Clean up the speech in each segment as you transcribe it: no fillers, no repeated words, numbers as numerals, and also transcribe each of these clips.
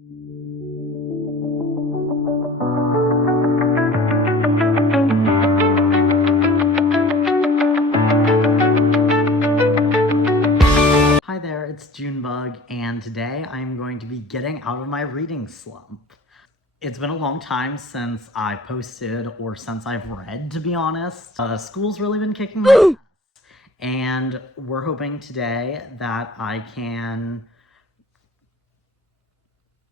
Hi there, it's Junebug, and today I'm going to be getting out of my reading slump. It's been a long time since I posted or since I've read, to be honest. School's really been kicking my ass, and we're hoping today that I can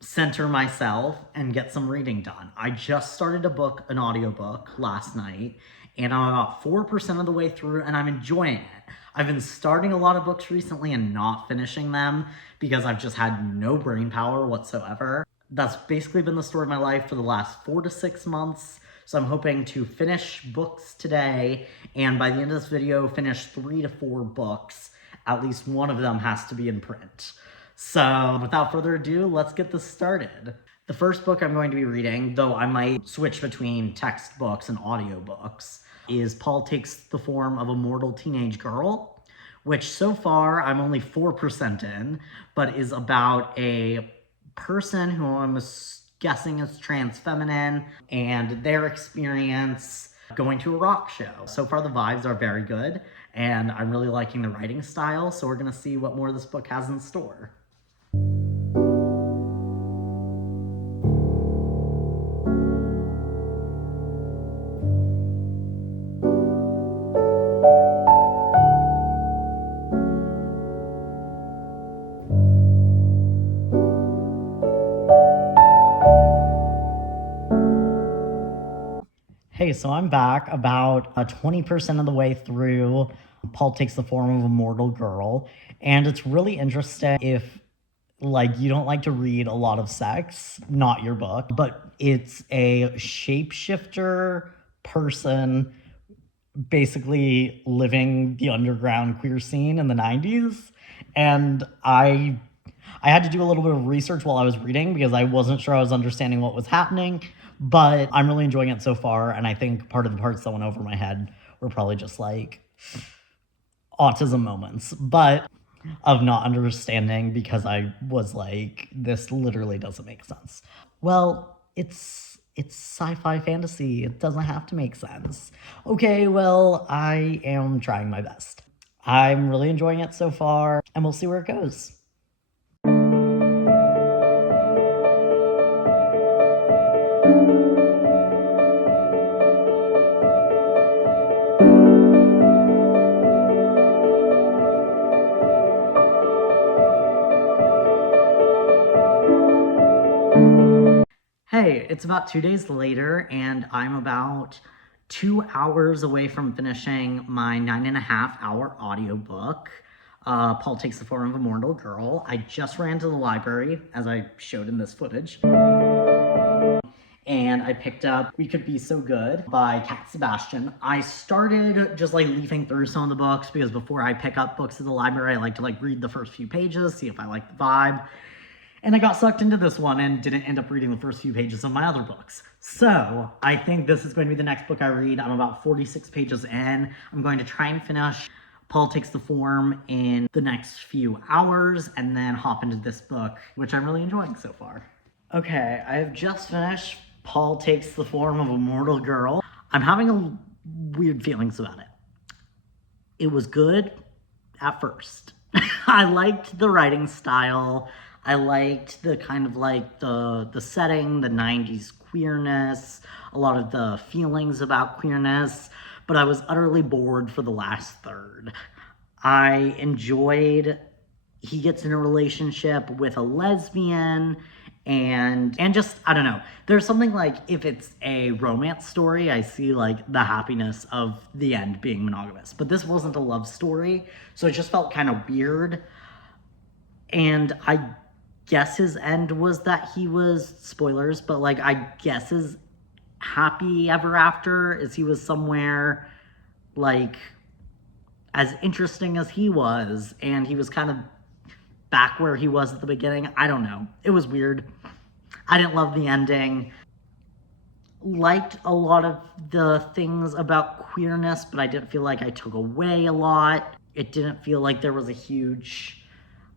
center myself and get some reading done. I just started an audiobook last night, and I'm about 4% of the way through, and I'm enjoying it. I've been starting a lot of books recently and not finishing them because I've just had no brain power whatsoever. That's basically been the story of my life for the last 4 to 6 months. So I'm hoping to finish books today, and by the end of this video, finish 3 to 4 books. At least one of them has to be in print. So without further ado, let's get this started. The first book I'm going to be reading, though I might switch between textbooks and audiobooks, is Paul Takes the Form of a Mortal Teenage Girl, which so far I'm only 4% in, but is about a person who I'm guessing is trans feminine and their experience going to a rock show. So far the vibes are very good, and I'm really liking the writing style, so we're gonna see what more this book has in store. Hey, so I'm back about 20% of the way through Paul Takes the Form of a Mortal Girl, and it's really interesting if you don't like to read a lot of sex, not your book, but it's a shapeshifter person basically living the underground queer scene in the 90s, and I had to do a little bit of research while I was reading because I wasn't sure I was understanding what was happening, but I'm really enjoying it so far, and I think part of the parts that went over my head were probably just like autism moments, but of not understanding because I was like, this literally doesn't make sense. Well, it's sci-fi fantasy. It doesn't have to make sense. Okay, well, I am trying my best. I'm really enjoying it so far, and we'll see where it goes. Hey, it's about 2 days later, and I'm about 2 hours away from finishing my 9.5-hour audiobook, Paul Takes the Form of a Mortal Girl. I just ran to the library, as I showed in this footage, and I picked up We Could Be So Good by Cat Sebastian. I started just leafing through some of the books because before I pick up books at the library, I like to read the first few pages, see if I like the vibe. And I got sucked into this one and didn't end up reading the first few pages of my other books. So I think this is going to be the next book I read. I'm about 46 pages in. I'm going to try and finish Paul Takes the Form in the next few hours and then hop into this book, which I'm really enjoying so far. Okay, I have just finished Paul Takes the Form of a Mortal Girl. I'm having weird feelings about it. It was good at first. I liked the writing style. I liked the kind of the setting, the 90s queerness, a lot of the feelings about queerness, but I was utterly bored for the last third. I enjoyed he gets in a relationship with a lesbian, and just, I don't know. There's something if it's a romance story, I see the happiness of the end being monogamous. But this wasn't a love story, so it just felt kind of weird. And I guess his end was that he was, spoilers, but I guess his happy ever after is he was somewhere as interesting as he was, and he was kind of back where he was at the beginning. I don't know. It was weird. I didn't love the ending. Liked a lot of the things about queerness, but I didn't feel like I took away a lot. It didn't feel like there was a huge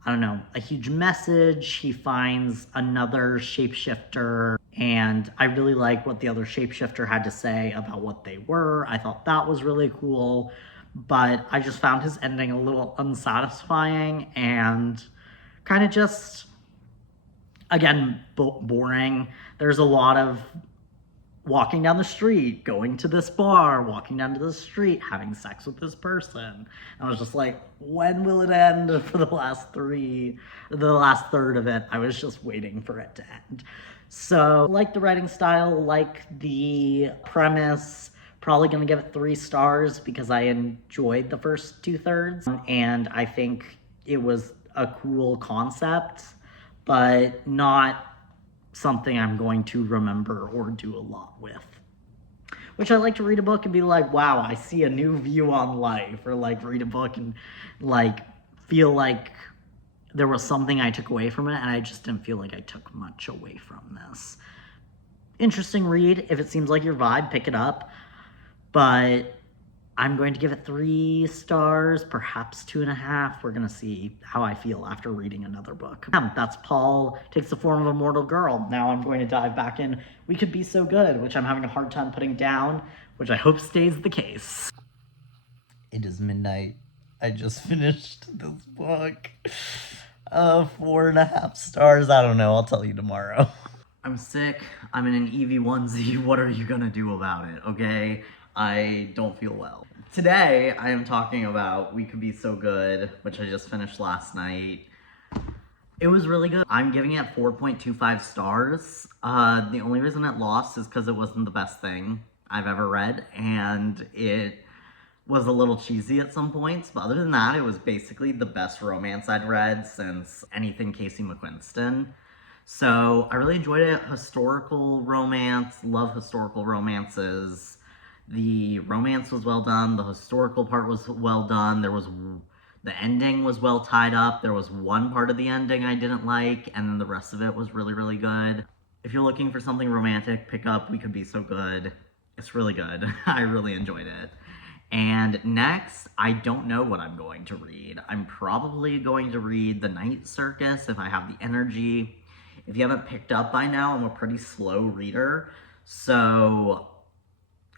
I don't know, a huge message. He finds another shapeshifter, and I really like what the other shapeshifter had to say about what they were. I thought that was really cool, but I just found his ending a little unsatisfying and kind of just, again, boring. There's a lot of walking down the street, going to this bar, walking down to the street, having sex with this person. And I was just like, when will it end? For the last third of it, I was just waiting for it to end. So, like the writing style, like the premise, probably gonna give it 3 stars because I enjoyed the first 2/3. And I think it was a cool concept, but not something I'm going to remember or do a lot with. Which I like to read a book and be like, wow, I see a new view on life, or like read a book and like feel like there was something I took away from it, and I just didn't feel like I took much away from this. Interesting read. If it seems like your vibe, pick it up. But I'm going to give it 3 stars, perhaps 2.5. We're going to see how I feel after reading another book. That's Paul Takes the Form of a Mortal Girl. Now I'm going to dive back in We Could Be So Good, which I'm having a hard time putting down, which I hope stays the case. It is midnight. I just finished this book. 4.5 stars. I don't know. I'll tell you tomorrow. I'm sick. I'm in an EV onesie. What are you gonna do about it, okay? I don't feel well. Today, I am talking about We Could Be So Good, which I just finished last night. It was really good. I'm giving it 4.25 stars. The only reason it lost is because it wasn't the best thing I've ever read, and it was a little cheesy at some points, but other than that, it was basically the best romance I'd read since anything Casey McQuiston. So I really enjoyed it. Historical romance, love historical romances. The romance was well done. The historical part was well done. The ending was well tied up. There was one part of the ending I didn't like, and then the rest of it was really, really good. If you're looking for something romantic, pick up We Could Be So Good. It's really good. I really enjoyed it. And next, I don't know what I'm going to read. I'm probably going to read The Night Circus if I have the energy. If you haven't picked up by now, I'm a pretty slow reader, so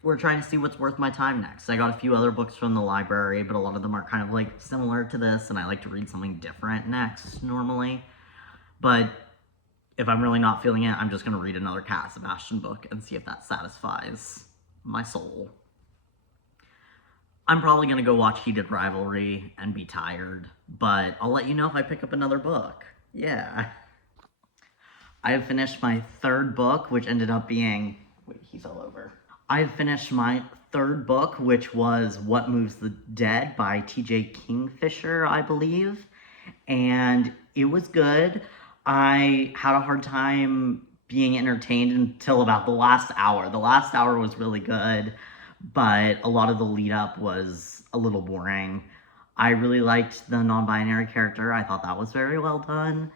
we're trying to see what's worth my time next. I got a few other books from the library, but a lot of them are kind of like similar to this, and I like to read something different next normally. But if I'm really not feeling it, I'm just going to read another Cat Sebastian book and see if that satisfies my soul. I'm probably going to go watch Heated Rivalry and be tired, but I'll let you know if I pick up another book. Yeah. I have finished my 3rd book, which ended up being... Wait, he fell over. I have finished my 3rd book, which was What Moves the Dead by T.J. Kingfisher, I believe. And it was good. I had a hard time being entertained until about the last hour. The last hour was really good, but a lot of the lead up was a little boring. I really liked the non-binary character. I thought that was very well done,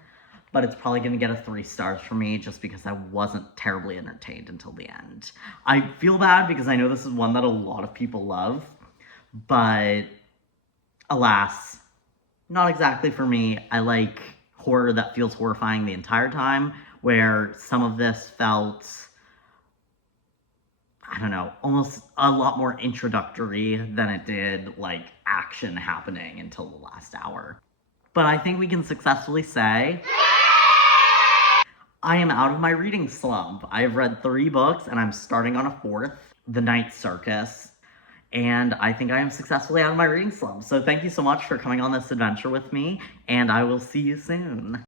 but it's probably going to get a 3 stars for me just because I wasn't terribly entertained until the end. I feel bad because I know this is one that a lot of people love, but alas, not exactly for me. I like horror that feels horrifying the entire time, where some of this felt, I don't know, almost a lot more introductory than it did, like, action happening until the last hour. But I think we can successfully say I am out of my reading slump. I have read 3 books, and I'm starting on a 4th, The Night Circus, and I think I am successfully out of my reading slump. So thank you so much for coming on this adventure with me, and I will see you soon.